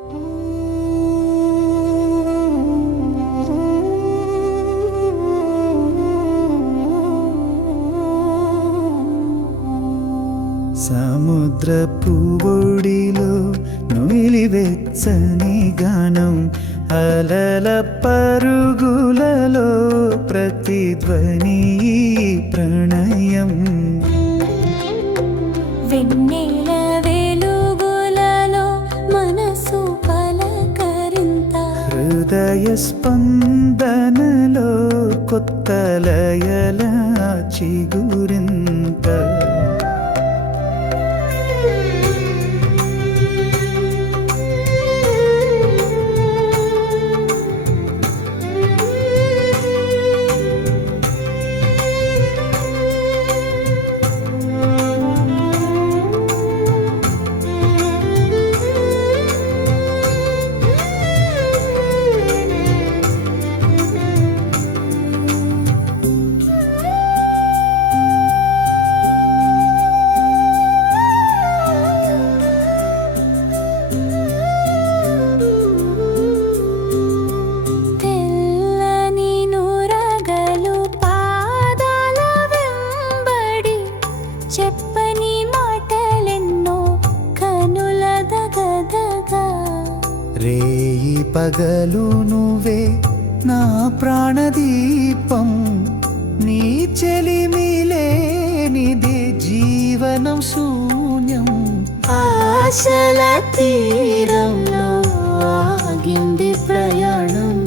సముద్ర పువ్వుడిలో నుయిలి వెచ్చని గానం అలల పరుగులలో ప్రతిధ్వని ప్రణయం. వెన్నే ഹൃദയസ്പന്ദനലോ കൊത്തലയല ചിഗുരി చెప్పని మాటలెన్నో కనుల దగదగా. రేయి పగలు నువ్వే నా ప్రాణదీపం. నీ చెలిమిలేనిదే జీవనం శూన్యం. ఆశల తీరంలో ఆగింది ప్రయాణం.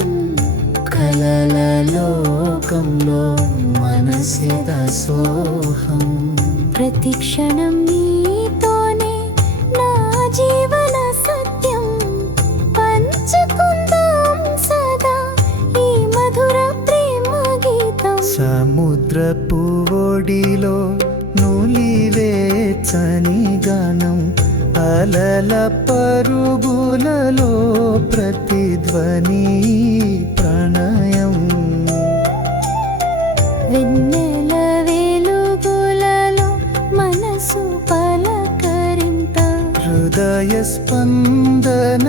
కలల లోకంలో మనసిద సోహం ప్రతి క్షణం నీతోనే నా జీవన సత్యం పంచుకుందాం సదా ఈ మధుర ప్రేమ గీతం. సముద్రపు ఒడిలో నులివేచని గానం అలల పరుగులలో ప్రతిధ్వని സ്പന്ദന